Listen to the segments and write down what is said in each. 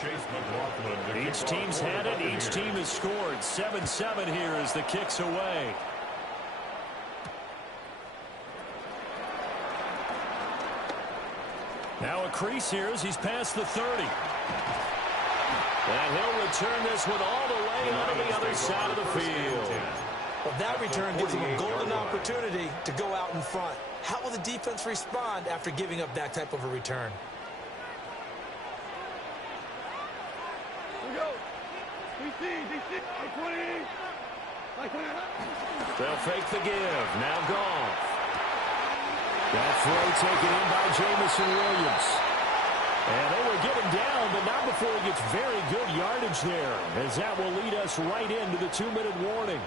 Each team's had it. Each team has scored. 7-7 here as the kick's away. Now a crease here as he's past the 30. And he'll return this one all the way out of the other side of the field. Well, that return gives him a golden opportunity to go out in front. How will the defense respond after giving up that type of a return? They'll fake the give. Now Goff. That throw taken in by Jamison Williams. And they will get him down, but not before he gets very good yardage there, as that will lead us right into the 2-minute warning.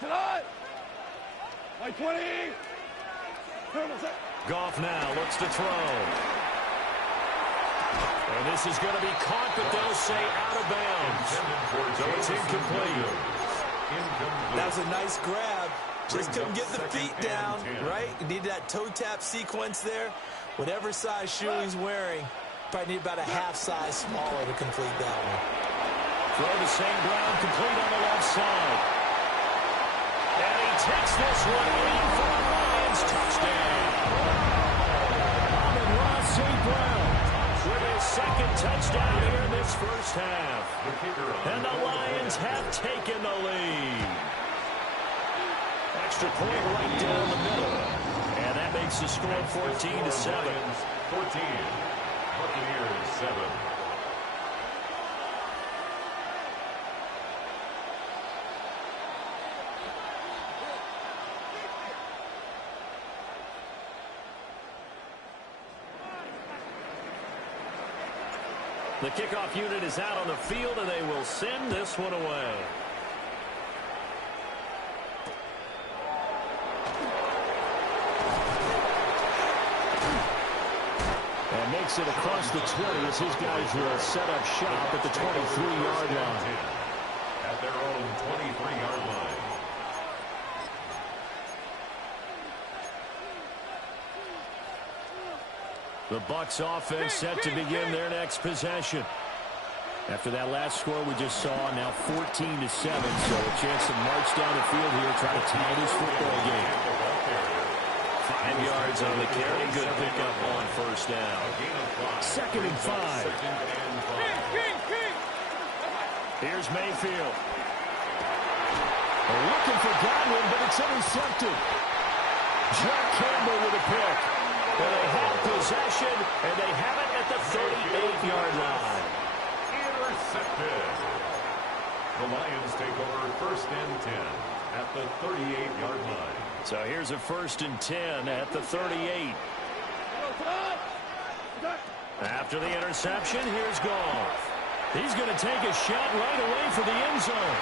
Tonight. 20. Goff now looks to throw. And this is going to be caught, but they'll say out of bounds. So it's incomplete. That was a nice grab. Just couldn't get the feet down, right? You need that toe tap sequence there. Whatever size shoe he's wearing, probably need about a half size smaller to complete that one. Throw the same ground, complete on the left side. And he takes this one in for a Lions touchdown. Amon-Ra St. Brown with his second touchdown here in this first half. And the Lions have taken the lead. Extra point right down the middle. And that makes the score 14-7. 14. Buccaneers 7. The kickoff unit is out on the field, and they will send this one away. And makes it across the 20 as his guys will set up shop at the 23-yard line. At their own 23-yard line. The Bucs offense set to begin their next possession. After that last score we just saw, now 14-7, so a chance to march down the field here, try to tie this football game. 5 yards on the carry, good pickup on first down. 2nd and 5. Here's Mayfield. Looking for Godwin, but it's intercepted. Jack Campbell with a pick. Well, they have possession, and they have it at the 38-yard line. Intercepted. The Lions take over 1st and 10 at the 38-yard line. So here's a 1st and 10 at the 38. After the interception, here's Goff. He's going to take a shot right away for the end zone.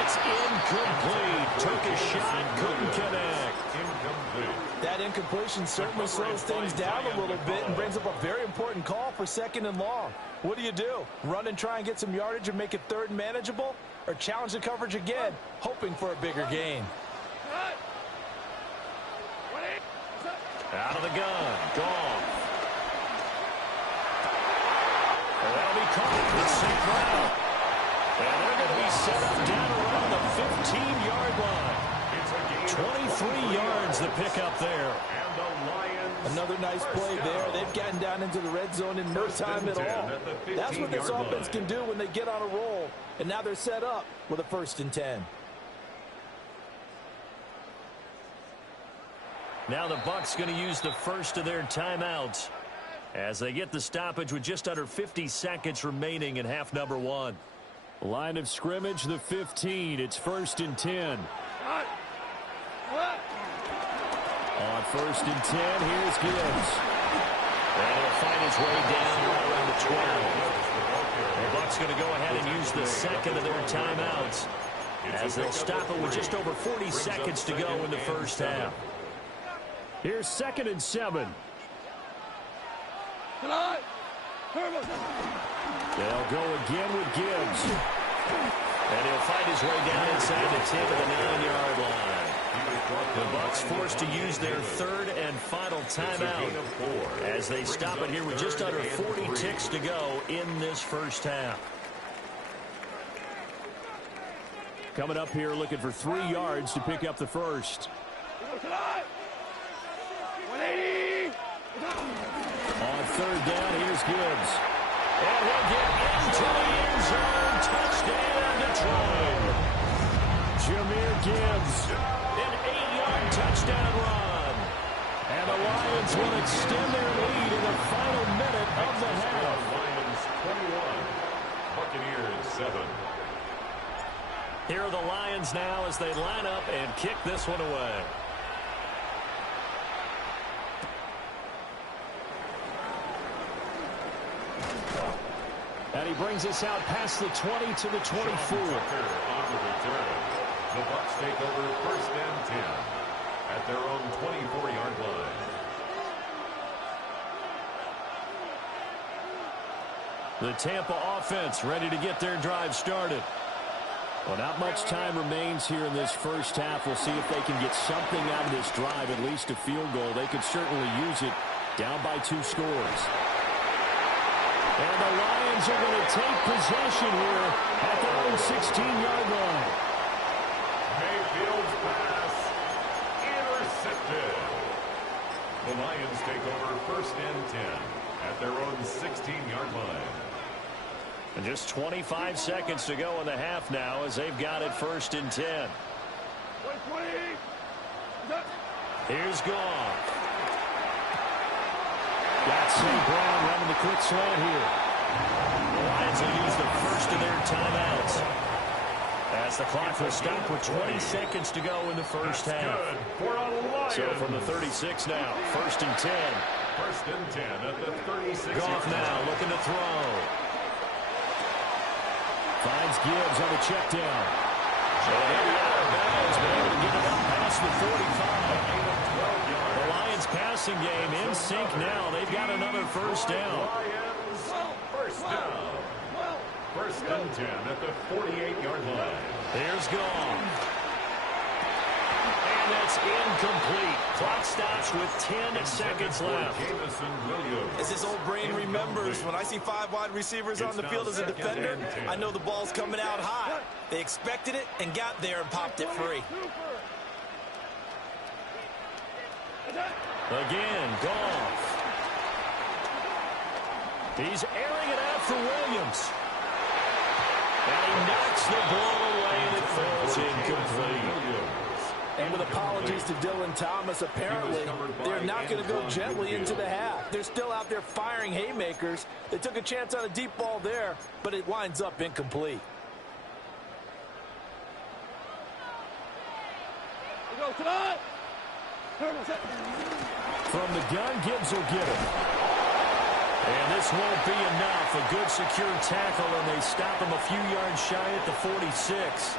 It's incomplete. Took a shot, couldn't connect. Incomplete. That incompletion certainly slows things down a little bit and brings up a very important call for 2nd and long. What do? Run and try and get some yardage and make it 3rd and manageable? Or challenge the coverage again, hoping for a bigger gain? Out of the gun, Goff. And that'll be caught with St. Brown. And they're going to be set up down around the 15-yard line. 23 yards the pickup there. And the Lions. Another nice play there. They've gotten down into the red zone in no time at all. That's what this offense can do when they get on a roll. And now they're set up with a 1st and 10. Now the Bucs going to use the first of their timeouts as they get the stoppage with just under 50 seconds remaining in half number 1. Line of scrimmage, the 15. It's 1st and 10. On 1st and 10, here's Gibbs. And he'll find his way down right around the 12. The Bucs going to go ahead and use the second of their timeouts as they'll stop it with just over 40 seconds to go in the first half. Here's 2nd and 7. They'll go again with Gibbs. And he'll fight his way down inside the 10 to the 9-yard line. The Bucs forced to use their third and final timeout as they stop it here with just under 40 ticks to go in this first half. Coming up here looking for 3 yards to pick up the first. 180. On third down, here's Gibbs. And he'll get into the end zone. Touchdown, Detroit. Jahmyr Gibbs, an 8-yard touchdown run. And the Lions will extend their lead in the final minute of the half. Lions 21, Buccaneers 7. Here are the Lions now as they line up and kick this one away. And he brings us out past the 20 to the 24. On the return. The Bucs take over first and 10 at their own 24-yard line. The Tampa offense ready to get their drive started. Well, not much time remains here in this first half. We'll see if they can get something out of this drive, at least a field goal. They could certainly use it down by 2 scores. And the Lions are going to take possession here at their own 16-yard line. Mayfield's pass intercepted. The Lions take over first and 10 at their own 16-yard line. And just 25 seconds to go in the half now as they've got it first and 10. Here's Goff. Got St. Brown running the quick slant here. The Lions will use the first of their timeouts as the clock will stop with 20 seconds to go in the first half. So from the 36 now, first and 10. First and 10 at the 36. Goff now looking to throw. Finds Gibbs on the check down. And he'll be out of bounds, but able to get it up past the 45. The Lions passing game in sync now. They've got another first down. Lions first down. First and 10 at the 48-yard line. Here's Goff. And that's incomplete. Clock stops with 10 seconds left. As his old brain remembers, when I see 5 wide receivers on the field as a defender, I know the ball's coming out high. They expected it and got there and popped it free. Again, Goff. He's airing it out for Williams. And he knocks the ball away and it falls incomplete. And with apologies to Dylan Thomas, apparently they're not going to go gently into the half. They're still out there firing haymakers. They took a chance on a deep ball there, but it winds up incomplete. From the gun, Gibbs will get it. And this won't be enough. A good secure tackle, and they stop him a few yards shy at the 46.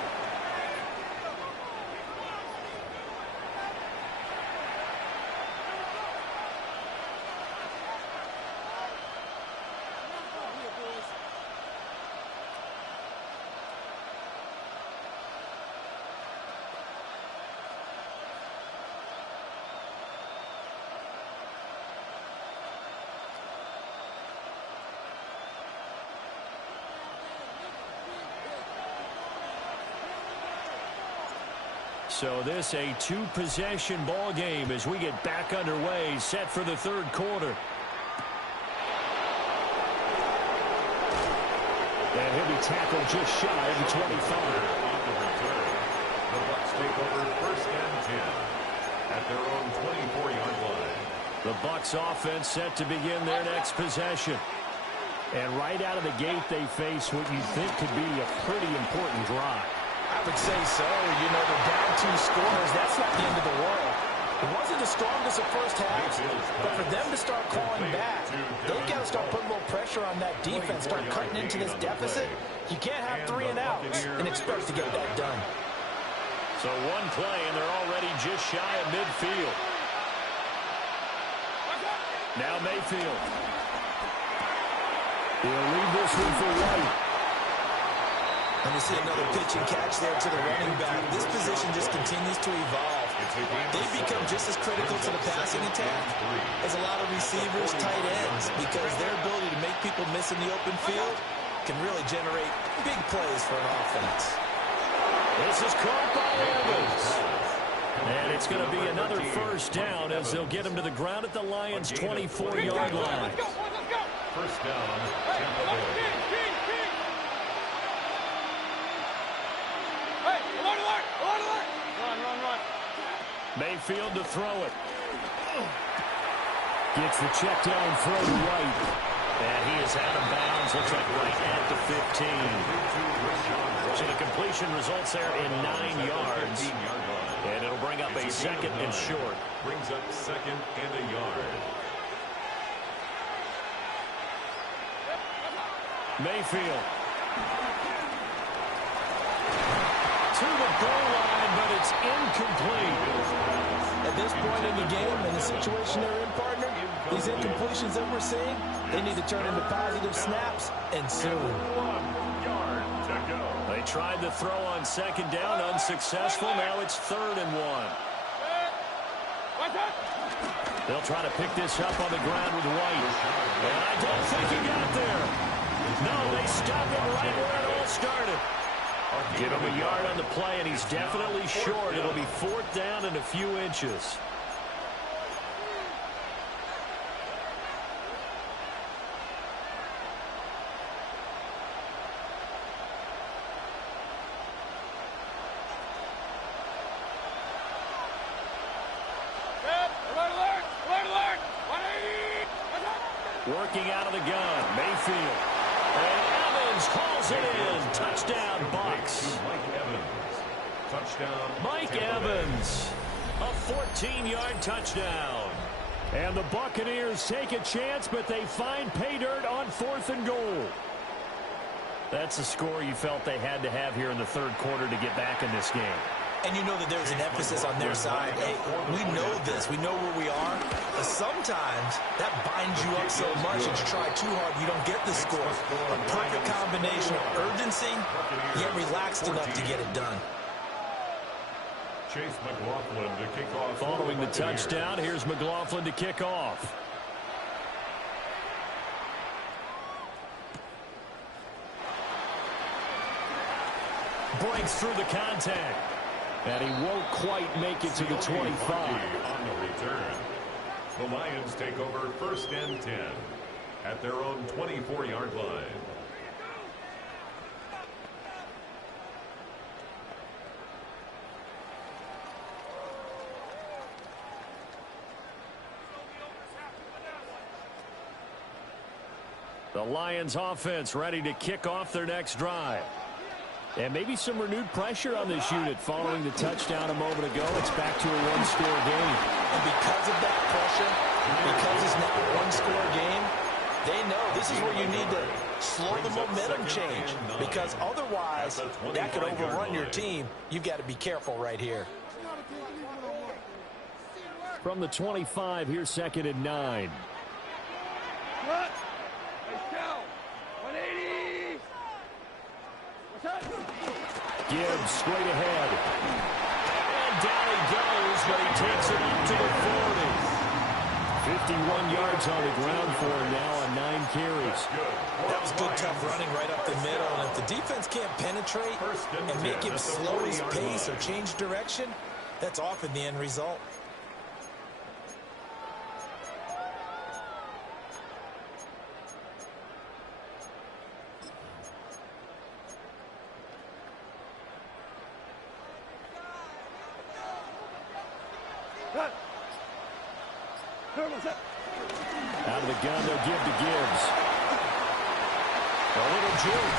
So this a 2-possession ball game as we get back underway, set for the third quarter. And he'll be tackled just shy of the 25. On the return, the Bucs take over first and 10 at their own 24-yard line. The Bucs offense set to begin their next possession. And right out of the gate, they face what you think could be a pretty important drive. I would say so. You know, they're down 2 scores. That's not the end of the world. It wasn't the strongest of first halves, but for them to start clawing back, they've got to start putting a little pressure on that defense, start cutting into this deficit. You can't have 3 and outs and expect to get that done. So one play, and they're already just shy of midfield. Now Mayfield. He'll leave this one for White. And we see another pitch and catch there to the running back. This position just continues to evolve. They've become just as critical to the passing attack as a lot of receivers, tight ends, because their ability to make people miss in the open field can really generate big plays for an offense. This is caught by Evans. And it's going to be another first down as they'll get him to the ground at the Lions' 24-yard line. First down, Tampa Bay. Mayfield to throw it. Gets the check down throw to White. And he is out of bounds. Looks like right at the 15. So the completion results there in 9 yards. And it'll bring up a second and short. Brings up second and a yard. Mayfield. To the goal line, but it's incomplete. At this point in the game, and the situation they're in, partner, these incompletions that we're seeing, they need to turn into positive snaps, and soon. 1 yard to go. They tried the throw on second down, unsuccessful. Now it's 3rd and 1. They'll try to pick this up on the ground with White. And I don't think he got there. No, they stopped him right where it all started. Give him a yard on the play, and he's definitely short. It'll be 4th down and a few inches. Working out of the gun, Mayfield. And Evans hauls it in. Touchdown, Bucs. Mike Evans. Touchdown. Mike Evans. A 14-yard touchdown. And the Buccaneers take a chance, but they find pay dirt on 4th and goal. That's a score you felt they had to have here in the 3rd quarter to get back in this game. And you know that there's an emphasis on their side. Hey, we know this. We know where we are. But sometimes that binds you up so much that you try too hard, you don't get the score. A perfect combination of urgency, yet relaxed enough to get it done. Chase McLaughlin to kick off. Following the touchdown, here's McLaughlin to kick off. Breaks through the contact. And he won't quite make it to the 25. On the return. The Lions take over 1st and 10 at their own 24-yard line. The Lions offense ready to kick off their next drive. And maybe some renewed pressure on this unit following the touchdown a moment ago. It's back to a 1-score game. And because of that pressure, because it's now a 1-score game, they know this is where you need to slow the momentum change. Because otherwise, that could overrun your team. You've got to be careful right here. From the 25, here's 2nd and 9. Gibbs straight ahead. And down he goes, but he takes it up to the 40. 51 yards on the ground for him now on 9 carries. That was good, tough running right up the middle. And if the defense can't penetrate and make him slow his pace or change direction, that's often the end result. Out of the gun, they'll give to Gibbs. A little juke.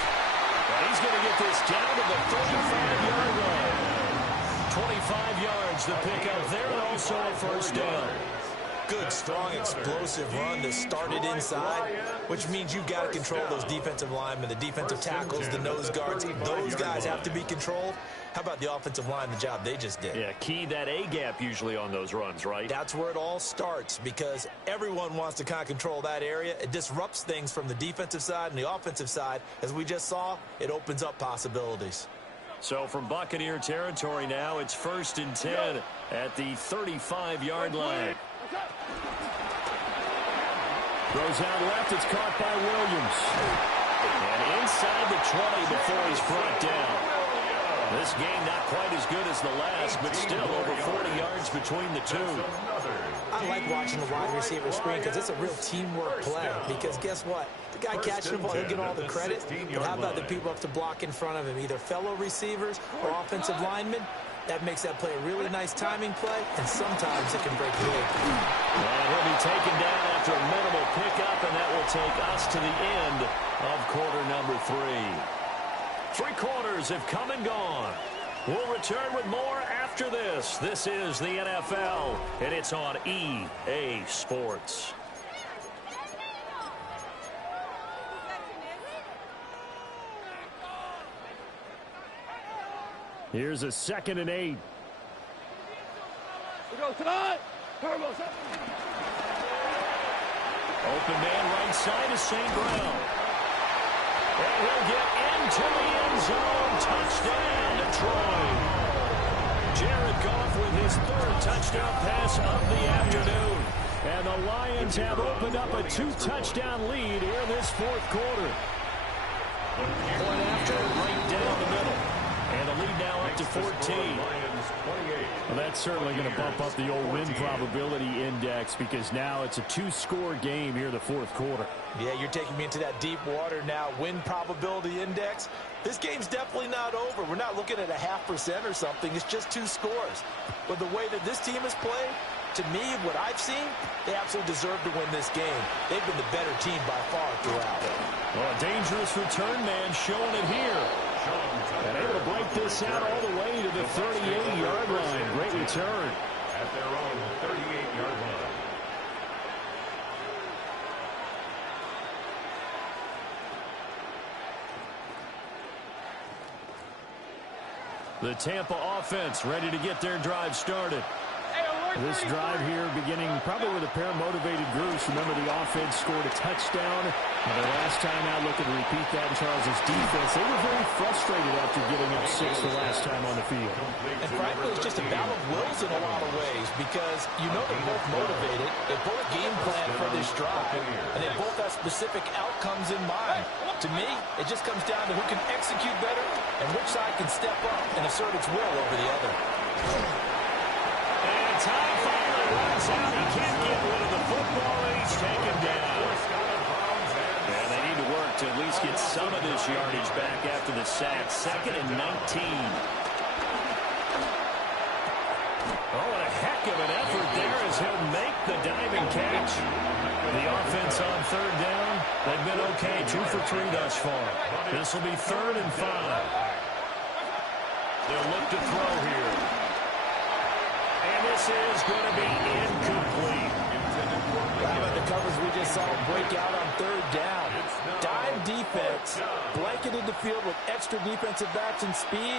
And he's going to get this down to the 35-yard line. 25 yards the pickup there, and also a first down. Good, strong, explosive run that started inside, which means you've got to control those defensive linemen, the defensive tackles, the nose guards. Those guys have to be controlled. How about the offensive line, the job they just did? Yeah, key that A-gap usually on those runs, right? That's where it all starts because everyone wants to kind of control that area. It disrupts things from the defensive side and the offensive side. As we just saw, it opens up possibilities. So from Buccaneer territory now, it's 1st and 10 at the 35-yard line. Throws out left. It's caught by Williams. And inside the 20 before he's brought down. This game not quite as good as the last, but still over 40 yards between the two. I like watching the wide receiver screen because it's a real teamwork play. Because guess what? The guy catching the ball, he'll get all the credit. But how about the people have to block in front of him, either fellow receivers or offensive linemen? That makes that play a really nice timing play, and sometimes it can break big. And he'll be taken down after a minimal pickup, and that will take us to the end of quarter number 3. 3 quarters have come and gone. We'll return with more after this. This is the NFL, and it's on EA Sports. Here's a 2nd and 8. We go tonight. Open man right side is St. Brown. And he'll get into the end zone. Touchdown, Detroit. Jared Goff with his 3rd touchdown pass of the afternoon. And the Lions have opened up a 2-touchdown lead here in this 4th quarter. Point after, right down the middle. And the lead now up to 14. Well, that's certainly going to bump up the old win probability index because now it's a 2-score game here in the 4th quarter. Yeah, you're taking me into that deep water now. Win probability index. This game's definitely not over. We're not looking at a 0.5% or something. It's just 2 scores. But the way that this team has played, to me, what I've seen, they absolutely deserve to win this game. They've been the better team by far throughout. Well, a dangerous return man showing it here. And able to break this out all the way to the 38-yard line. Great return. At their own 38-yard line. The Tampa offense ready to get their drive started. This drive here beginning probably with a pair of motivated groups. Remember, the offense scored a touchdown. And the last time out, looking to repeat that in Charles' defense. They were very frustrated after giving up 6 the last time on the field. And frankly, it's just a battle of wills in a lot of ways because you know they're both motivated. They both game plan for this drive. And they both have specific outcomes in mind. To me, it just comes down to who can execute better and which side can step up and assert its will over the other. Time finally runs out. He can't get rid of the football, and he's taken down. And they need to work to at least get some of this yardage back after the sack. 2nd and 19. Oh, what a heck of an effort there as he'll make the diving catch. The offense on 3rd down. They've been okay. 2 for 3 thus far. This will be 3rd and 5. They'll look to throw here. And this is going to be incomplete. How about the coverage we just saw break out on 3rd down? Dime defense, blanketed the field with extra defensive backs and speed,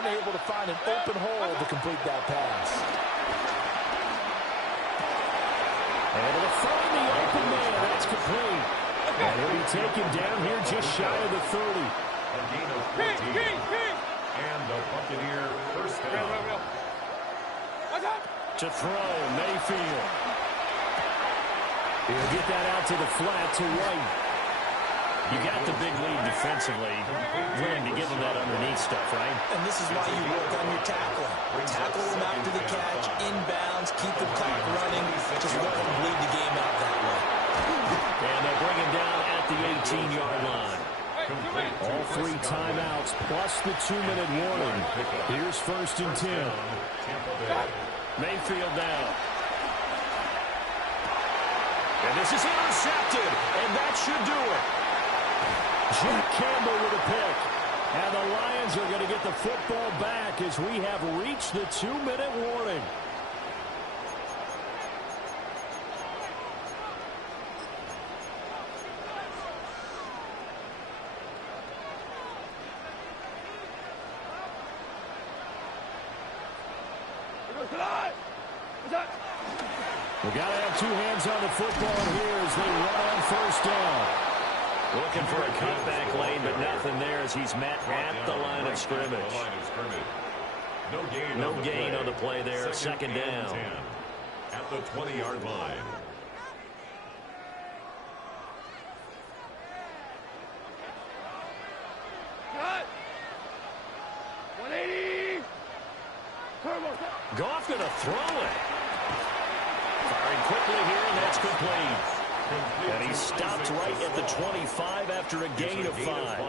unable to find an open hole to complete that pass. Able to find the open man. That's complete. And he'll be taken down here just shy of the 30. A gain of 14. And the Buccaneer 1st down. To throw, Mayfield. He'll get that out to the flat to White. You got the big lead defensively. Willing to give him that underneath stuff, right? And this is why you work on your tackling. Tackle them after the catch, inbounds, keep the clock running. Just let them bleed the game out that way. And they'll bring him down at the 18-yard line. All 3 timeouts plus the 2-minute warning. Here's 1st and 10. Mayfield down. And this is intercepted, and that should do it. Jack Campbell with a pick. And the Lions are going to get the football back as we have reached the 2-minute warning. two hands on the football here as they run on first down. Looking for a cutback lane, but nothing there as he's met at the line of scrimmage. No gain on the play there. Second down. At the 20-yard line. Cut. 180. Turbo. Goff going to throw it. Firing quickly here, and that's complete. And he stopped right at the 25 after a gain of 5.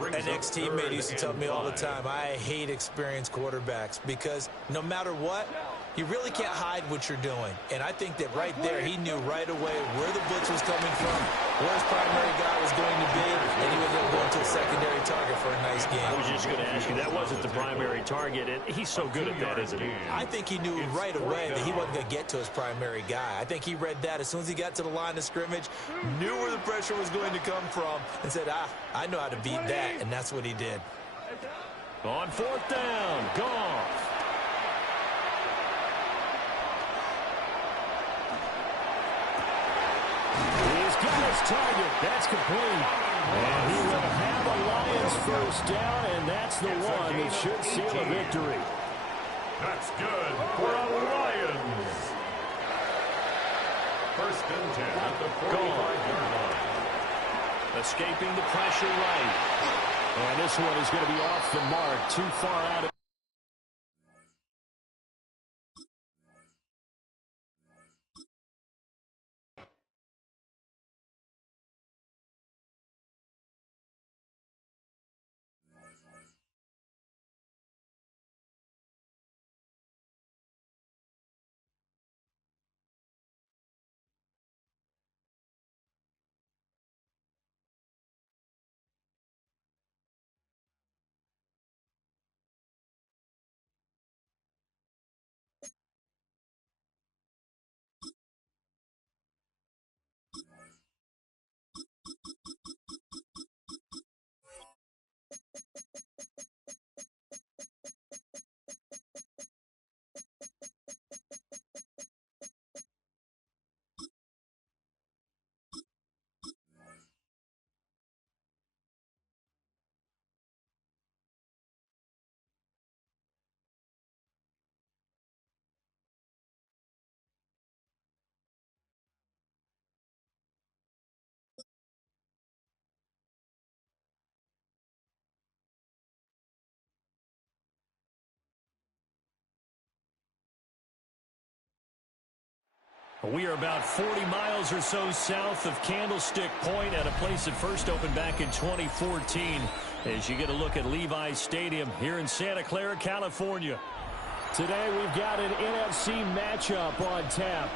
An ex-teammate used to tell me all the time, I hate experienced quarterbacks because no matter what, you really can't hide what you're doing. And I think that right there, he knew right away where the blitz was coming from, where his primary guy was going to be, and he was going to a secondary target for a nice game. I was just going to ask you, that wasn't the primary target, and he's so good at that, isn't he? I think he knew right away that he wasn't going to get to his primary guy. I think he read that as soon as he got to the line of scrimmage, knew where the pressure was going to come from, and said, I know how to beat that, and that's what he did. On fourth down, Goff. He's got his target. That's complete. And he will have a Lions first down, and that's the one that should seal a victory. That's good for a Lions. First and 10 at the 45-yard line. Escaping the pressure right. And this one is going to be off the mark. Too far out of We are about 40 miles or so south of Candlestick Point at a place that first opened back in 2014 as you get a look at Levi's Stadium here in Santa Clara, California. Today we've got an NFC matchup on tap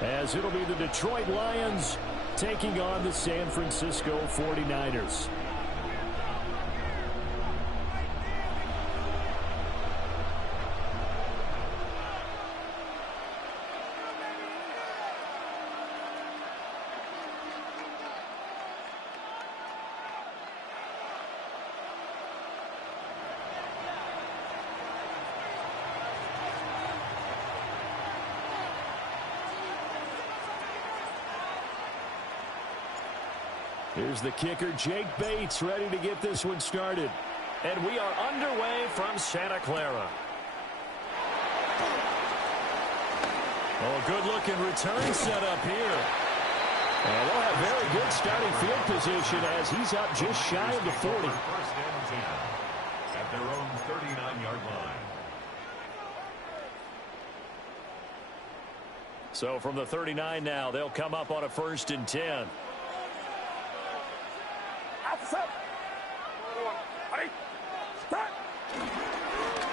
as it'll be the Detroit Lions taking on the San Francisco 49ers. Here's the kicker, Jake Bates, ready to get this one started. And we are underway from Santa Clara. Oh, good-looking return set up here. And they'll have very good starting field position as he's up just shy of the 40. First and 10 at their own 39-yard line. So from the 39 now, they'll come up on a first and 10.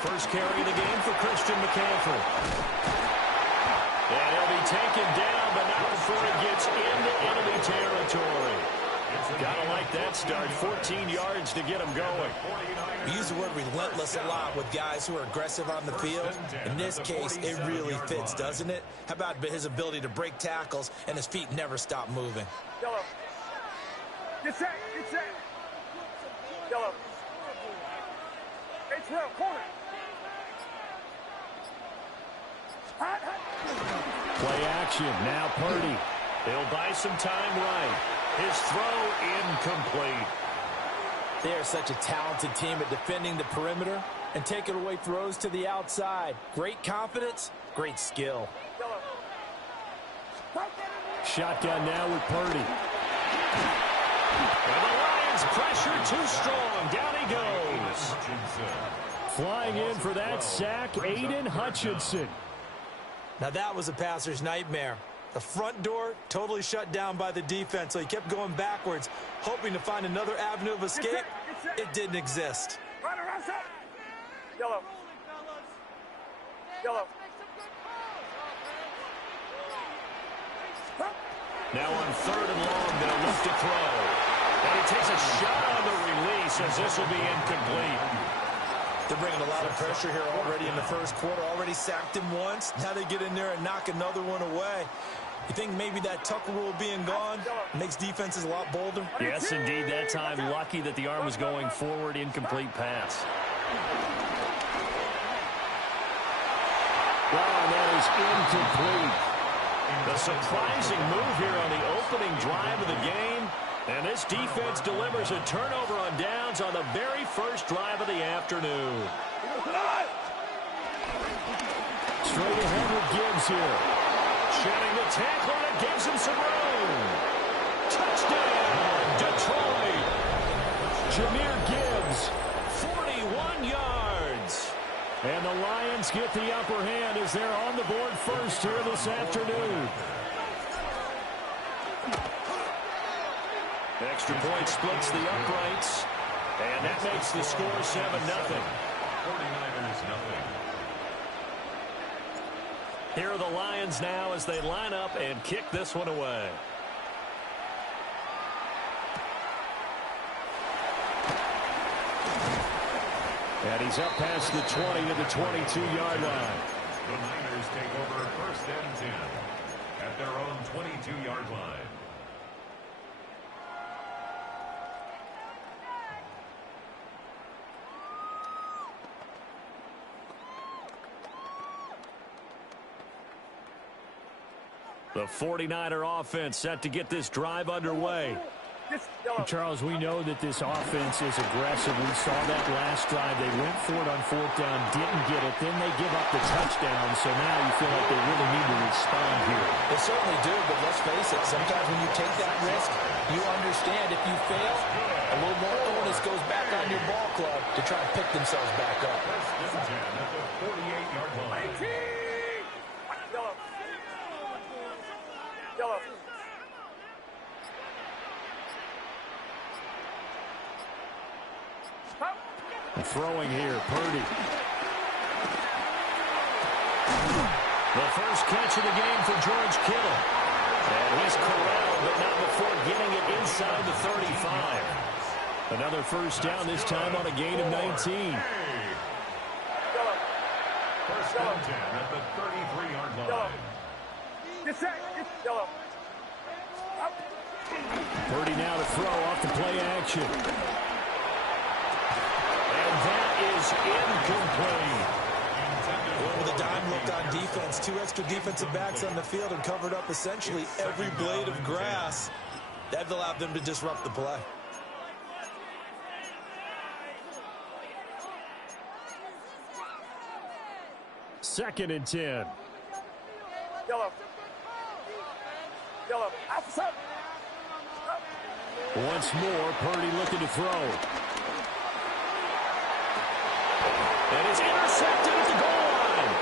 First carry of the game for Christian McCaffrey. And he'll be taken down, but not before he gets into enemy territory. Gotta like that start. 14 yards to get him going. We use the word relentless a lot with guys who are aggressive on the field. In this case, it really fits, doesn't it? How about his ability to break tackles and his feet never stop moving? Yellow. Get set. Get set. Yellow. H-Rail, corner. Play action. Now Purdy. They'll buy some time right. His throw incomplete. They are such a talented team at defending the perimeter and taking away throws to the outside. Great confidence, great skill. Shotgun now with Purdy. And the Lions pressure too strong. Down he goes. Flying in for that sack, Aiden Hutchinson. Now that was a passer's nightmare. The front door totally shut down by the defense, so he kept going backwards, hoping to find another avenue of escape. It didn't exist. Yellow. Yellow. Now on 3rd and long, they'll look to throw. And he takes a shot on the release as this will be incomplete. They're bringing a lot of pressure here already in the first quarter. Already sacked him once. Now they get in there and knock another one away. You think maybe that Tucker rule being gone makes defenses a lot bolder? Yes, indeed. That time, lucky that the arm was going forward. Incomplete pass. Wow, that is incomplete. The surprising move here on the opening drive of the game. And this defense delivers a turnover on downs on the very first drive of the afternoon. Straight ahead with Gibbs here. Shedding the tackle, and it gives him some room. Touchdown, Detroit. Jahmyr Gibbs, 41 yards. And the Lions get the upper hand as they're on the board first here this afternoon. Extra point splits the uprights, and that makes the score 7-0. 49ers nothing. Here are the Lions now as they line up and kick this one away. And he's up past the 20 to the 22-yard line. The Niners take over 1st and 10 at their own 22-yard line. The 49er offense set to get this drive underway. Charles, we know that this offense is aggressive. We saw that last drive. They went for it on 4th down, didn't get it. Then they give up the touchdown, so now you feel like they really need to respond here. They certainly do, but let's face it, sometimes when you take that risk, you understand if you fail, a little more onus goes back on your ball club to try and pick themselves back up. 1st and 10 at the 48-yard line. Yellow. Yellow. Throwing here, Purdy. The first catch of the game for George Kittle. And he's corralled, but not before getting it inside the 35. Another first down, this time on a gain of 19. 1st and 10 at the 33-yard line. Get set. Yellow. Purdy now to throw off the play action. And that is incomplete. Well, with a dime looked on defense, 2 extra defensive backs on the field and covered up essentially every blade of grass. That allowed them to disrupt the play. Second and 10. Yellow. Yellow. Outside. Once more, Purdy looking to throw. And it's intercepted at the goal line.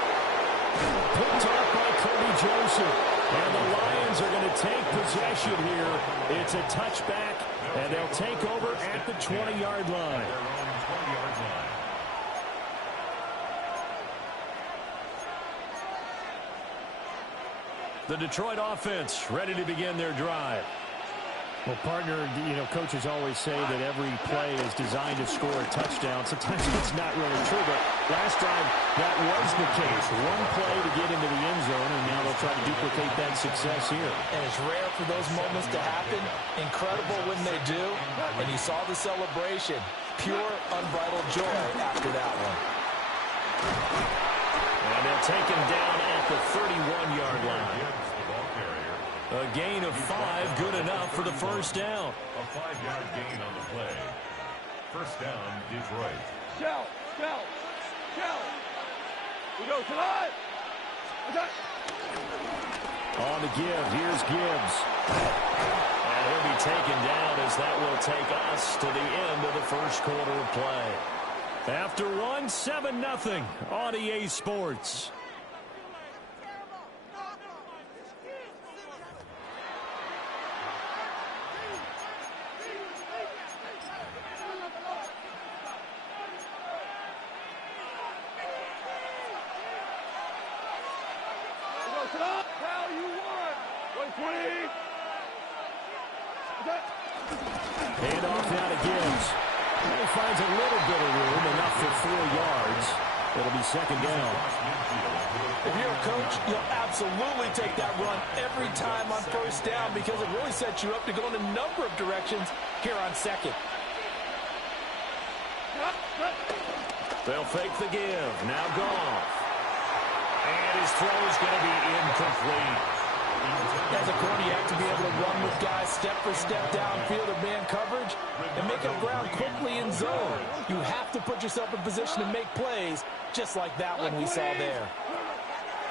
Picked off by Cody Joseph. And the Lions are going to take possession here. It's a touchback, and they'll take over at the 20-yard line. Their own 20-yard line. The Detroit offense ready to begin their drive. Well, partner, you know, coaches always say that every play is designed to score a touchdown. Sometimes it's not really true, but last drive, that was the case. One play to get into the end zone, and now they'll try to duplicate that success here. And it's rare for those moments to happen. Incredible when they do. And you saw the celebration. Pure, unbridled joy after that one. And And they'll take him down at the 31-yard line. A gain of 5, good enough for the first down. A 5-yard gain on the play. First down, Detroit. Shell. We go tonight. On the give, here's Gibbs. And he'll be taken down as that will take us to the end of the first quarter of play. After 1, 7-0 on EA Sports. Hand off now to Gibbs. He finds a little bit of room, enough for 4 yards. It'll be second down. If you're a coach, you'll absolutely take that run every time on first down because it really sets you up to go in a number of directions here on second. They'll fake the give. Now Goff. And his throw is going to be incomplete. As a corner, you have to be able to run with guys step for step downfield or man coverage and make up ground quickly in zone. You have to put yourself in position to make plays just like that one we saw there.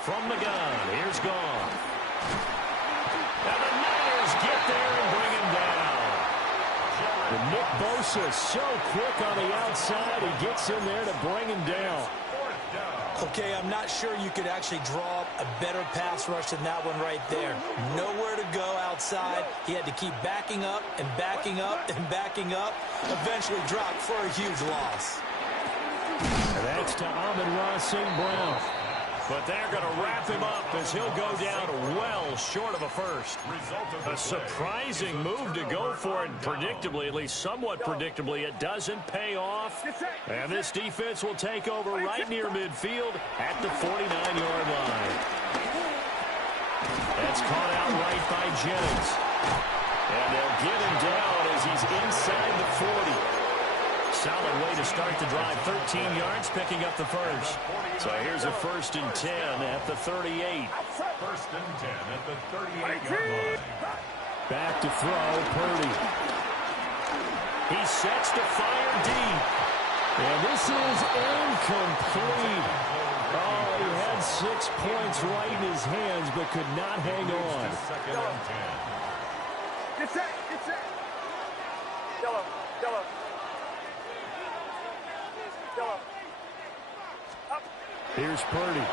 From the gun, here's Goff. And the Niners get there and bring him down. And Nick Bosa so quick on the outside, he gets in there to bring him down. Okay, I'm not sure you could actually draw up a better pass rush than that one right there. Nowhere to go outside. He had to keep backing up and backing up and backing up. Eventually dropped for a huge loss. And that's to Amon-Ra St. Brown. But they're going to wrap him up as he'll go down well short of a first. A surprising move to go for it. Predictably, at least somewhat predictably, it doesn't pay off. And this defense will take over right near midfield at the 49-yard line. That's caught out right by Jennings. And they'll get him down as he's inside the 40. Solid way to start the drive. 13 yards, picking up the first. So here's a 1st and 10 at the 38. 1st and 10 at the 38-yard line. Back to throw, Purdy. He sets to fire deep. And this is incomplete. Oh, he had 6 points right in his hands, but could not hang on. 2nd and 10. Get set. Yellow. Here's Purdy.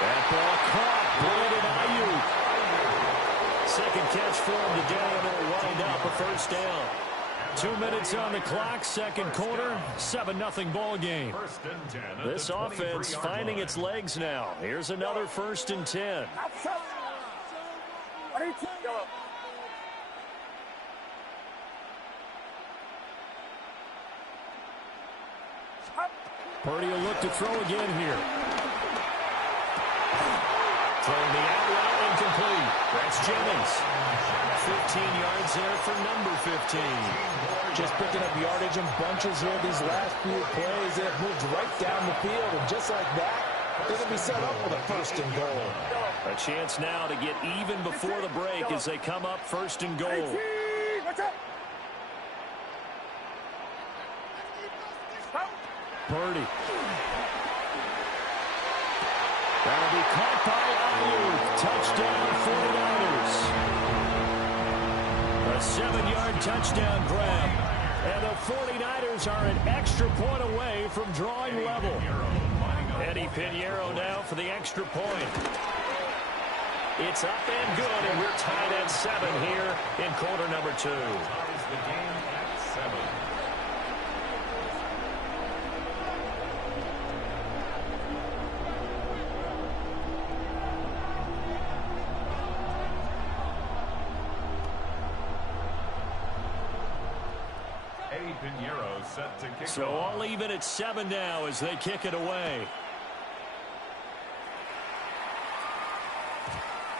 That ball caught. Brandon Ayuk. Second catch for him today, and they'll wind up a first down. 2 minutes on the clock, second quarter, 7-0 ball game. 1st and 10. This offense finding its legs now. Here's another 1st and 10. Yellow. Purdy will look to throw again here. Throwing the out route, incomplete. That's Jennings. 15 yards there for number 15. Just picking up yardage in bunches here these last few plays. They have moved right down the field, and just like that, they're going to be set up with a 1st and goal. A chance now to get even before the break as they come up 1st and goal. Watch out. Purdy. That'll be caught by Ayuk. Touchdown 49ers. A 7-yard touchdown grab. And the 49ers are an extra point away from drawing level. Eddie Pinheiro now for the extra point. It's up and good, and we're tied at 7 here in quarter number 2. Ties the game at 7. Pinheiro set to kick so off. all even at 7 now as they kick it away.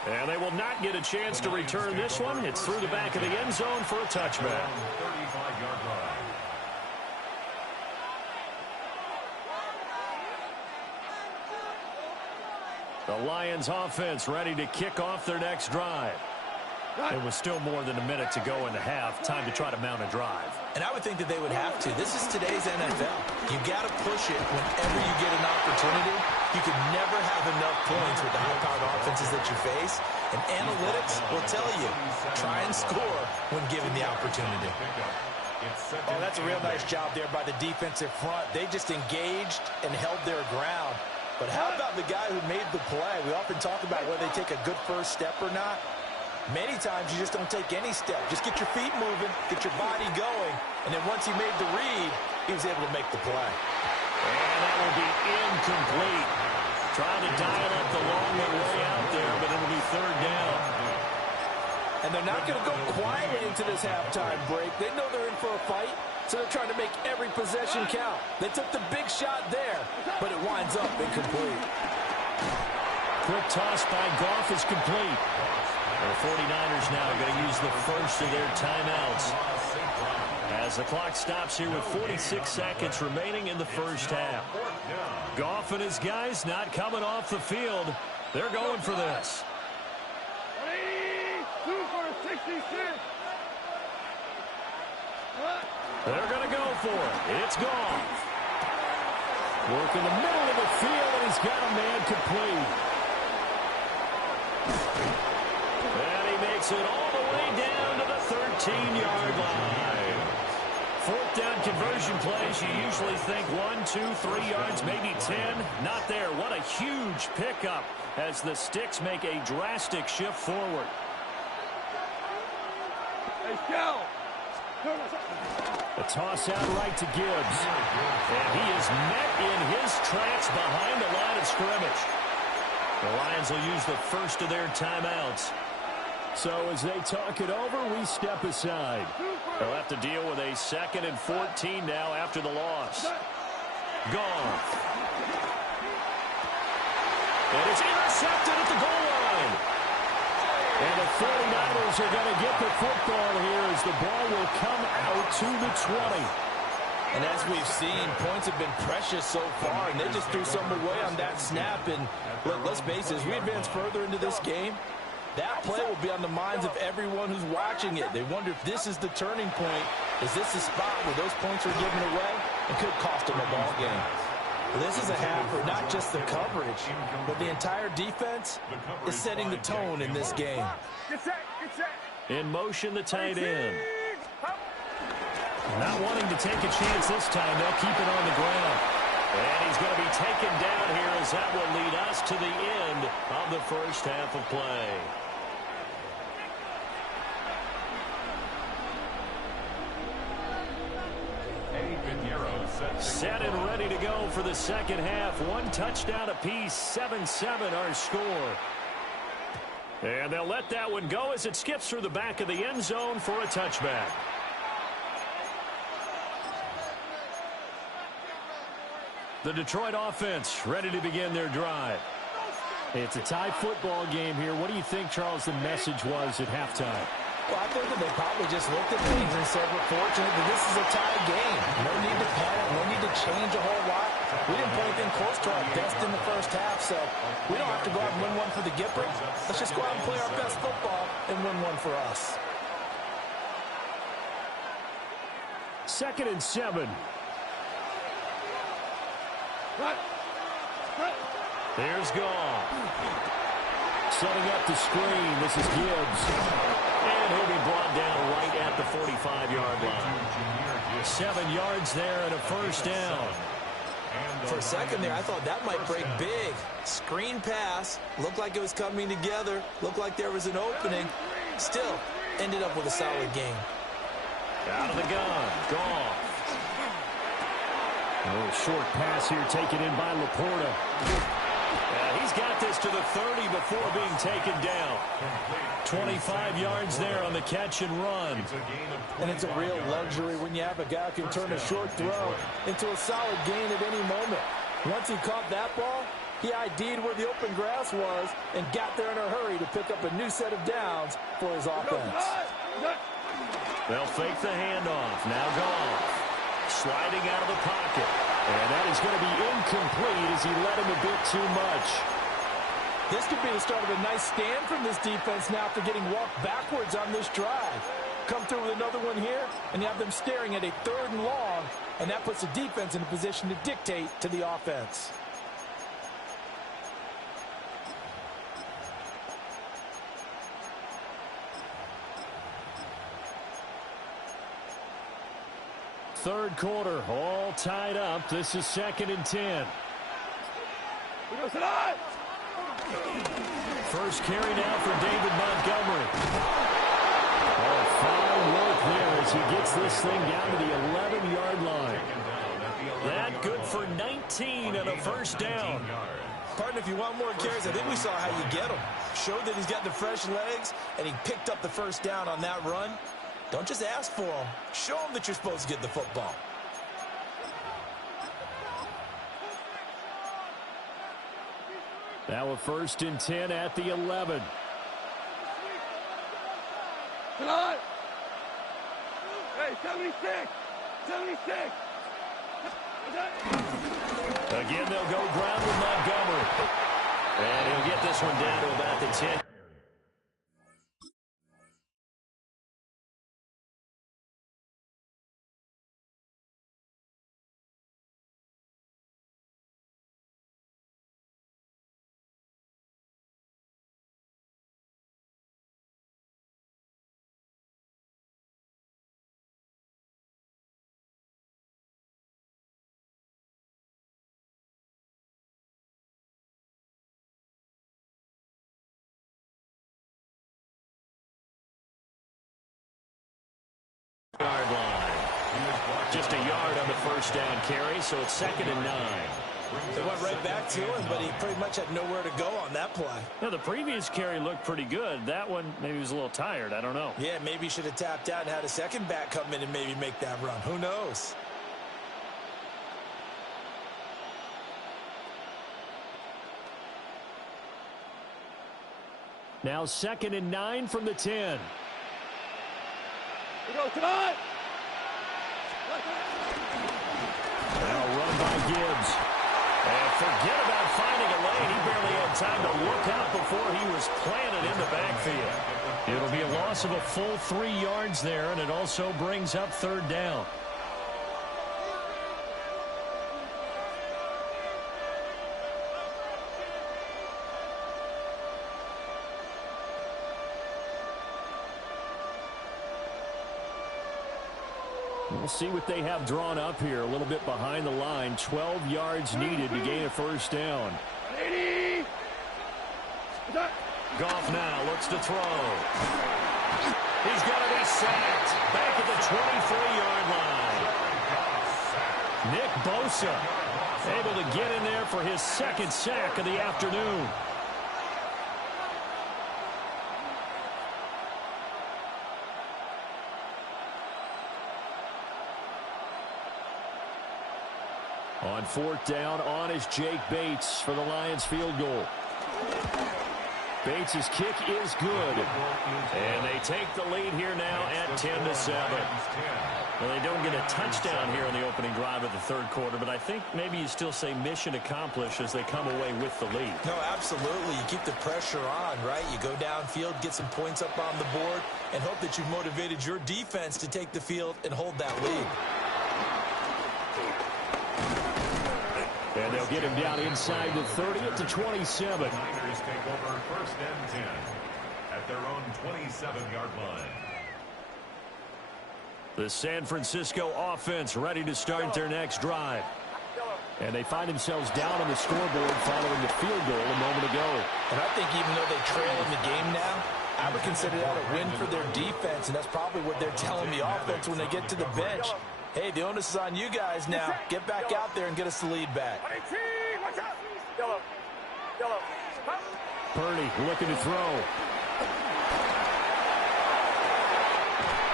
And they will not get a chance to return this one. It's through the back of the end zone for a touchback. 35-yard line. The Lions offense ready to kick off their next drive. It was still more than a minute to go in the half. Time to try to mount a drive. And I would think that they would have to. This is today's NFL. You've got to push it whenever you get an opportunity. You can never have enough points with the high-powered offenses that you face. And analytics will tell you, try and score when given the opportunity. Oh, that's a real nice job there by the defensive front. They just engaged and held their ground. But how about the guy who made the play? We often talk about whether they take a good first step or not. Many times you just don't take any step. Just get your feet moving, get your body going, and then once he made the read, he was able to make the play. And that will be incomplete. Trying to dial up the long way out there, but it'll be third down. And they're not going to go quietly into this halftime break. They know they're in for a fight, so they're trying to make every possession count. They took the big shot there, but it winds up incomplete. Quick toss by Goff is complete. The 49ers now are going to use the first of their timeouts as the clock stops here with 46 seconds remaining in the first half. Goff and his guys not coming off the field. They're going for this. 2 for 66. They're going to go for it. It's Goff. Work in the middle of the field, and he's got a man complete. And he makes it all the way down to the 13-yard line. Fourth down conversion plays, you usually think 1, 2, 3 yards, maybe 10. Not there. What a huge pickup as the Sticks make a drastic shift forward. Hey, Scout. A toss out right to Gibbs. And he is met in his tracks behind the line of scrimmage. The Lions will use the first of their timeouts. So as they talk it over, we step aside. They'll have to deal with a 2nd and 14 now after the loss. Goff. And it's intercepted at the goal line. And the 49ers are going to get the football here as the ball will come out to the 20. And as we've seen, points have been precious so far, and they just threw some away on that snap. And let's face it, as we advance further into this game, that play will be on the minds of everyone who's watching it. They wonder if this is the turning point. Is this the spot where those points are given away and could cost them a ball game? Well, this is a half where not just the coverage, but the entire defense is setting the tone in this game. In motion, the tight end. Not wanting to take a chance this time. They'll keep it on the ground. And he's going to be taken down here as that will lead us to the end of the first half of play. Set and ready to go for the second half. 1 touchdown apiece, 7-7 our score. And they'll let that one go as it skips through the back of the end zone for a touchback. The Detroit offense ready to begin their drive. It's a tie football game here. What do you think, Charles, the message was at halftime? Well, I think that they probably just looked at things and said, we're fortunate that this is a tie game. No need to panic. No need to change a whole lot. We didn't play anything close to our best in the first half, so we don't have to go out and win one for the Gipper. Let's just go out and play our best football and win one for us. 2nd and 7. There's Goff. Setting up the screen. This is Gibbs. And he'll be brought down right at the 45-yard line. 7 yards there and a first down. For a second there, I thought that might break big. Screen pass. Looked like it was coming together. Looked like there was an opening. Still, ended up with a solid game. Out of the gun. Goff. A little short pass here taken in by Laporta. He's got this to the 30 before being taken down. 25 yards there on the catch and run. And it's a real luxury when you have a guy who can turn a short throw into a solid gain at any moment. Once he caught that ball, he ID'd where the open grass was and got there in a hurry to pick up a new set of downs for his offense. They'll fake the handoff. Now Goff. Sliding out of the pocket. And that is going to be incomplete as he led him a bit too much. This could be the start of a nice stand from this defense now after getting walked backwards on this drive. Come through with another one here, and you have them staring at a 3rd and long, and that puts the defense in a position to dictate to the offense. Third quarter, all tied up. This is 2nd and 10. First carry now for David Montgomery. Oh, fine work there as he gets this thing down to the 11-yard line. That good for 19 and a first down. Partner, if you want more carries, I think we saw how you get them. Showed that he's got the fresh legs, and he picked up the first down on that run. Don't just ask for them. Show them that you're supposed to get the football. Now a 1st and 10 at the 11. Hey, 76! 76! Again, they'll go ground with Montgomery. And he'll get this one down to about the 10. Yard line. Just a yard on the first down carry, so it's 2nd and 9. They went right back to him, but he pretty much had nowhere to go on that play. Now, the previous carry looked pretty good. That one, maybe he was a little tired. I don't know. Yeah, maybe he should have tapped out and had a second back come in and maybe make that run. Who knows? Now 2nd and 9 from the 10. We go tonight! Now run by Gibbs. And forget about finding a lane. He barely had time to look out before he was planted in the backfield. It'll be a loss of a full 3 yards there, and it also brings up 3rd down. We'll see what they have drawn up here. A little bit behind the line. 12 yards needed to gain a first down. 80! Goff now looks to throw. He's going to be sacked. Back at the 23-yard line. Nick Bosa able to get in there for his 2nd sack of the afternoon. On 4th down, on is Jake Bates for the Lions field goal. Bates' kick is good. And they take the lead here now at 10-7. Well, they don't get a touchdown here on the opening drive of the 3rd quarter, but I think maybe you still say mission accomplished as they come away with the lead. No, absolutely. You keep the pressure on, right? You go downfield, get some points up on the board, and hope that you've motivated your defense to take the field and hold that lead. And they'll get him down inside the 30 at the 27. The Niners take over 1st and 10 at their own 27-yard line. The San Francisco offense ready to start their next drive. And they find themselves down on the scoreboard following the field goal a moment ago. And I think even though they trail in the game now, I would consider that a win for their defense, and that's probably what they're telling the offense when they get to the bench. Hey, the onus is on you guys now. Get back out there and get us the lead back. Purdy looking to throw.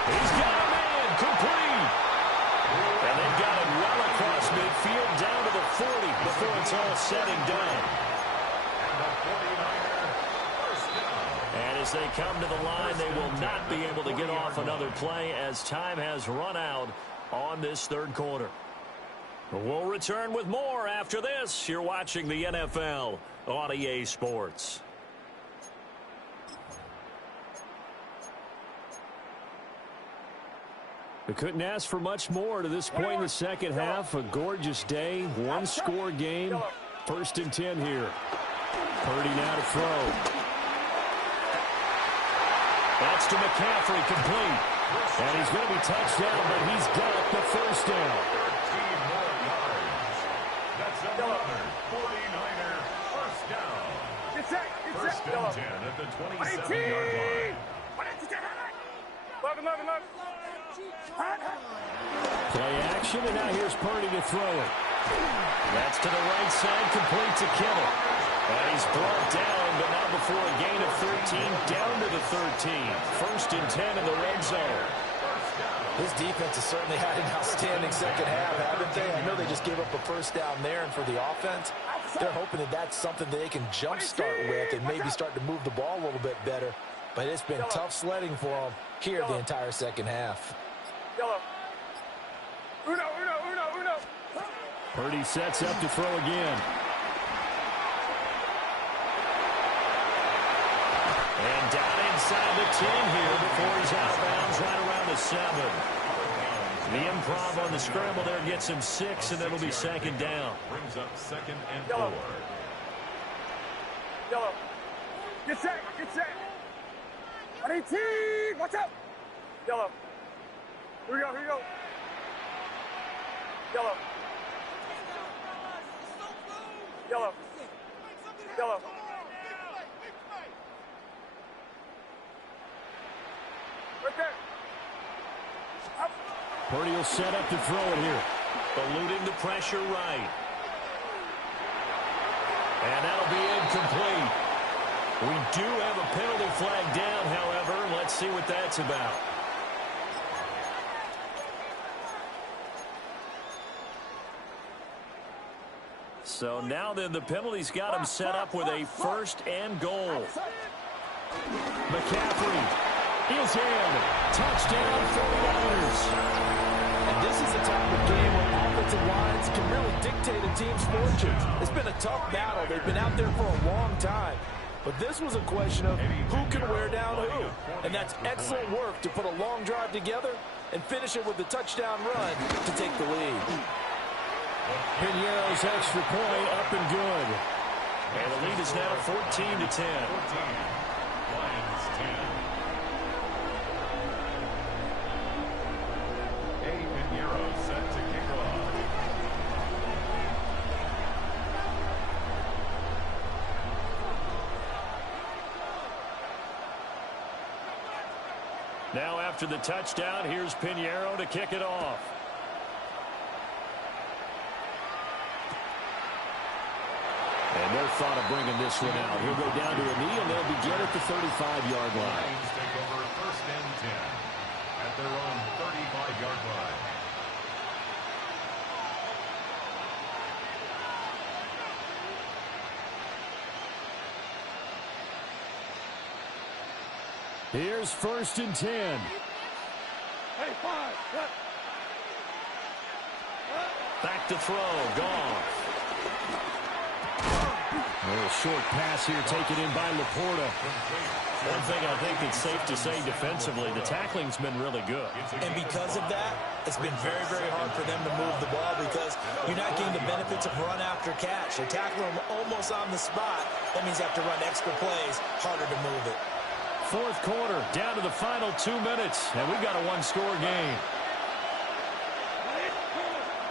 He's got a man, complete. And they've got it well across midfield down to the 40 before it's all said and done. And as they come to the line, they will not be able to get off another play as time has run out on this 3rd quarter. We'll return with more after this. You're watching the NFL on EA Sports. We couldn't ask for much more to this point in the second half. A gorgeous day, one-score game. 1st and 10 here. Purdy now to throw. That's to McCaffrey, complete. And he's going to be touched down, but he's got the first down. 13 more yards. That's another 49er first down. First and 10 at the 27-yard line. Play action, and now here's Purdy to throw it. That's to the right side, complete to Kittle. And he's brought down, but not before a gain of 13, down to the 13. 1st and 10 in the red zone. This defense has certainly had an outstanding second half, haven't they? I know they just gave up a first down there, and for the offense, they're hoping that that's something that they can jumpstart with and maybe start to move the ball a little bit better. But it's been tough sledding for them here the entire second half. Purdy sets up to throw again. And down inside the 10 here before he's out of bounds right around the 7. The improv on the scramble there gets him 6, and it'll be 2nd down. Brings up 2nd and 4. Get set. Watch out. Yellow. Here we go. Yellow. Right there. Purdy will set up to throw it here. Eluding the pressure right. And that'll be incomplete. We do have a penalty flag down, however. Let's see what that's about. So now then, the penalty's got him set up with a 1st and goal. McCaffrey is in. Touchdown, 49ers. And this is the type of game where offensive lines can really dictate a team's fortunes. It's been a tough battle. They've been out there for a long time. But this was a question of who can wear down who. And that's excellent work to put a long drive together and finish it with a touchdown run to take the lead. Piñeiro's extra point up and good. And the lead is now 14-10. 14. Lions 10. Piñeiro set to kick off. Now after the touchdown, here's Piñeiro to kick it off. And no thought of bringing this one out. He'll go down to a knee, and they'll begin at the 35-yard line. Lions take over 1st and 10 at their own 35-yard line. Here's 1st and 10. Hey, 5. Back to throw. Goff. A little short pass here taken in by Laporta. One thing I think it's safe to say defensively, the tackling's been really good. And because of that, it's been very, very hard for them to move the ball because you're not getting the benefits of run after catch. You're tackling them almost on the spot. That means you have to run extra plays, harder to move it. 4th quarter, down to the final 2 minutes, and we've got a one-score game.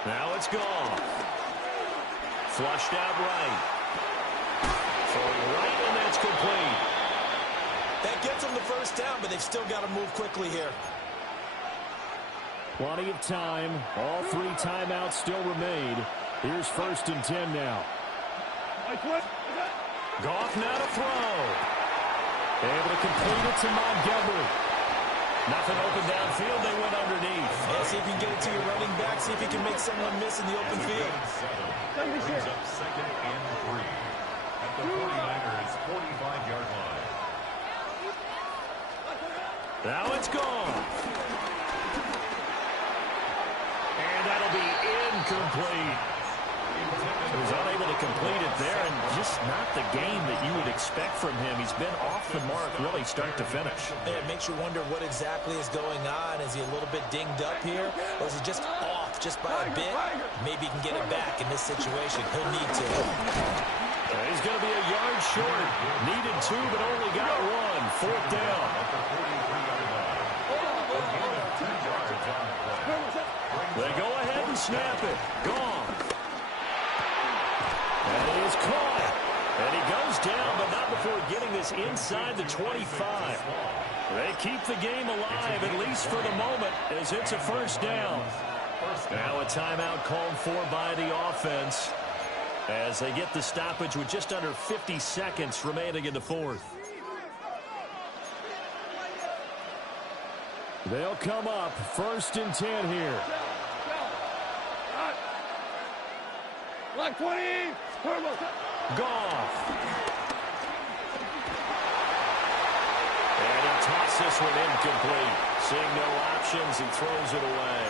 Now it's gone. Flushed out right. Throwing right, and that's complete. That gets them the first down, but they've still got to move quickly here. Plenty of time. All 3 timeouts still remain. Here's 1st and 10 now. Goff now to throw. Able to complete it to Montgomery. Nothing open downfield. They went underneath. Yeah, see if you can get it to your running back. See if you can make someone miss in the open field. Brings up 2nd and 3 at the 49ers 45-yard line. Now it's gone. And that'll be incomplete. Intended He was unable to complete it there, and just not the game that you would expect from him. He's been off the mark really start to finish. It makes you wonder what exactly is going on. Is he a little bit dinged up here, or is he just off just by a bit? Maybe he can get it back in this situation. He'll need to. He's going to be a yard short. Needed 2, but only got 1. Fourth down. They go ahead and snap it. Gone. And it is caught. And he goes down, but not before getting this inside the 25. They keep the game alive, at least for the moment, as it's a first down. Now a timeout called for by the offense as they get the stoppage with just under 50 seconds remaining in the fourth. They'll come up 1st and 10 here. Like 20. Goff. And he'll toss this one incomplete. Seeing no options, he throws it away.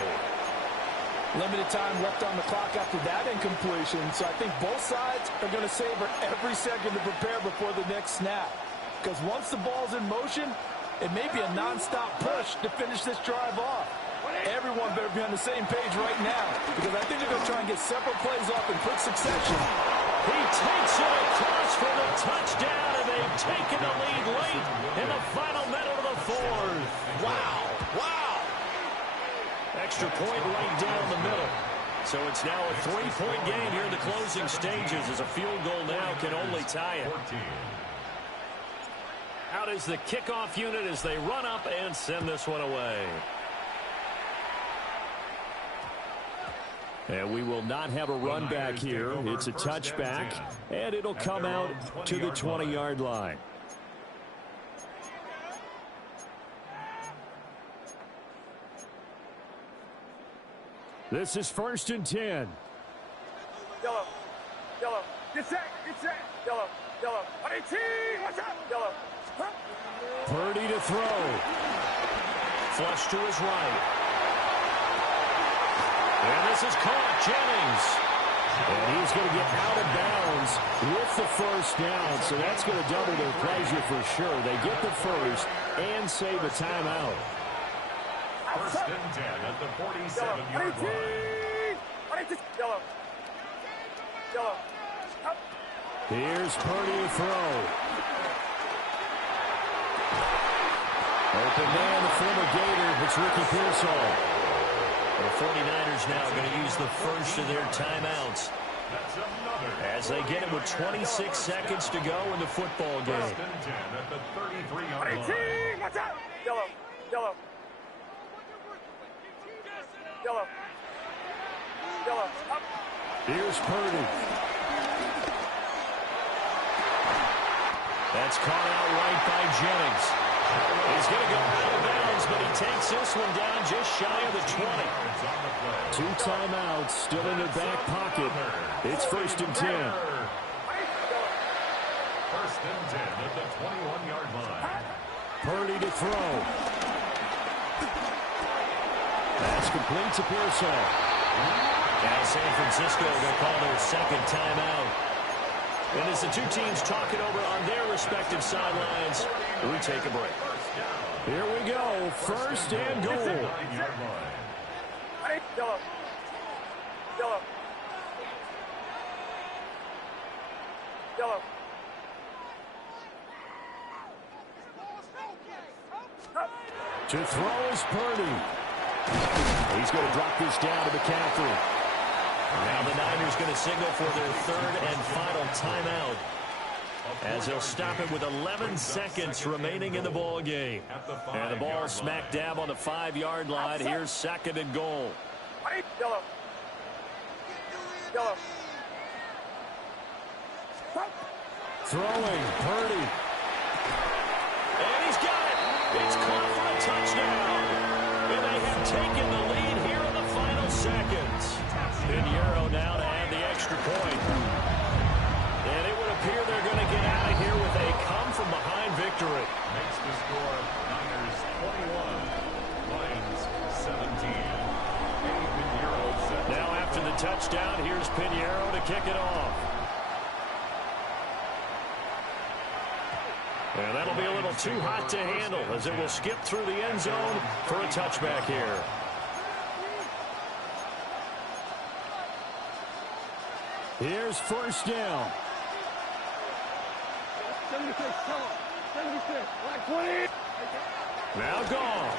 Limited time left on the clock after that incompletion, so I think both sides are going to savor every second to prepare before the next snap. Because once the ball's in motion, it may be a non-stop push to finish this drive off. Everyone better be on the same page right now, because I think they're going to try and get several plays off in quick succession. He takes it across for the touchdown, and they've taken the lead late in the final minute of the fourth. Wow. Wow. Extra point right down the middle. So it's now a 3-point game here in the closing stages, as a field goal now can only tie it. Out is the kickoff unit as they run up and send this one away. And we will not have a run back here. It's a touchback, and it'll come out to the 20-yard line. This is 1st and 10. Yellow. Yellow. Get set. Get set. Yellow. Yellow. 18. Watch out. Yellow. Purdy to throw. Flush to his right. And this is caught. Jennings. And he's going to get out of bounds with the first down. So that's going to double their pleasure for sure. They get the first and save a timeout. 1st and 10 at the 47-yard line. Yellow. Yellow. Here's Purdy to throw. Open man, the former Gator. It's Ricky Pearsall. The 49ers now going to use the first of their timeouts as they get it with 26 seconds to go in the football game. 1st and 10 at the 33-yard line. Watch out. Yellow. Yellow. Yellow. Yellow. Up. Here's Purdy. That's caught out right by Jennings. He's going to go out of bounds, but he takes this one down just shy of the 20. 2 timeouts still in their back pocket. It's 1st and 10. 1st and 10 at the 21-yard line. Purdy to throw. That's complete to Pearsall. Now San Francisco going to call their second timeout. And as the two teams talk it over on their respective sidelines, we take a break. Here we go. 1st and goal. Yellow. Yellow. Yellow. To throw is Purdy. He's going to drop this down to McCaffrey. Now the Niners going to signal for their 3rd and final timeout, as they'll stop it with 11 seconds remaining in the ball game. And the ball smack dab on the 5-yard line. Here's 2nd and goal. Yellow. Yellow. Throwing, Purdy. And he's got it. It's caught for a touchdown. And they have taken the lead here in the final seconds. Pinheiro now to add the extra point. And it would appear they're going to get out of here with a come-from-behind victory. Makes the score Niners 21, Lions 17. Now after the touchdown. Here's Pinheiro to kick it off. And that'll be a little too hot to handle as it will skip through the end zone for a touchback here. Here's first down. 76, come on. 76, like 20. Now gone.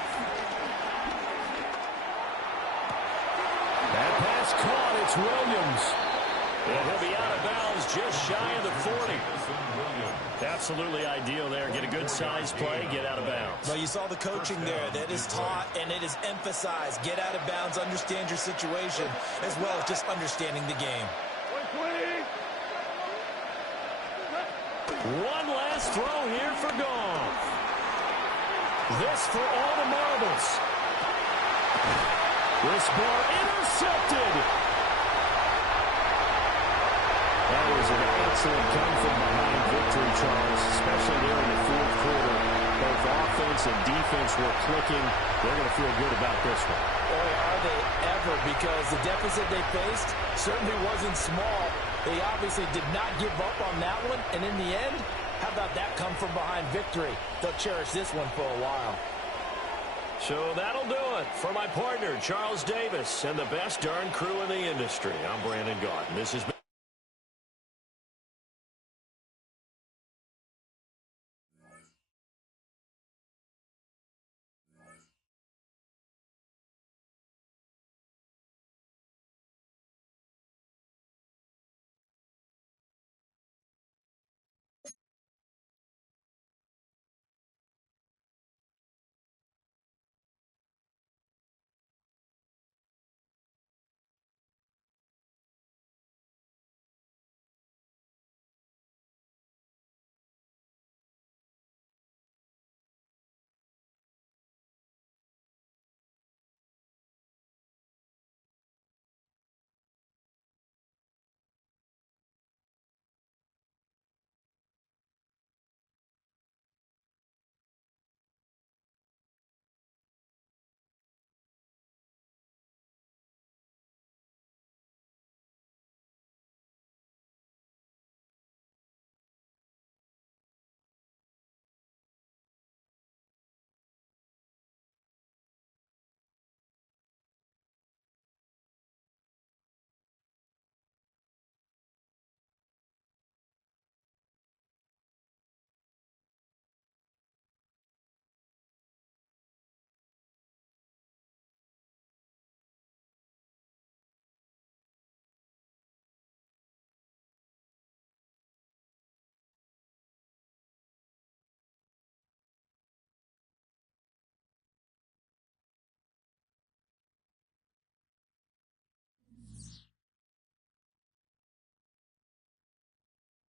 That pass caught. It's Williams. And he'll be out of bounds just shy of the 40. Absolutely ideal there. Get a good size play, get out of bounds. Well, you saw the coaching there. That is taught and it is emphasized. Get out of bounds, understand your situation, as well as just understanding the game. 20. One last throw here for Goff. This for all the marbles. This ball intercepted. That was an excellent come-from-behind victory, Charles, especially there in the fourth quarter. Both offense and defense were clicking. They're going to feel good about this one. Boy, are they ever, because the deficit they faced certainly wasn't small. They obviously did not give up on that one, and in the end, how about that come-from-behind victory? They'll cherish this one for a while. So that'll do it for my partner, Charles Davis, and the best darn crew in the industry. I'm Brandon Gaudin. This has been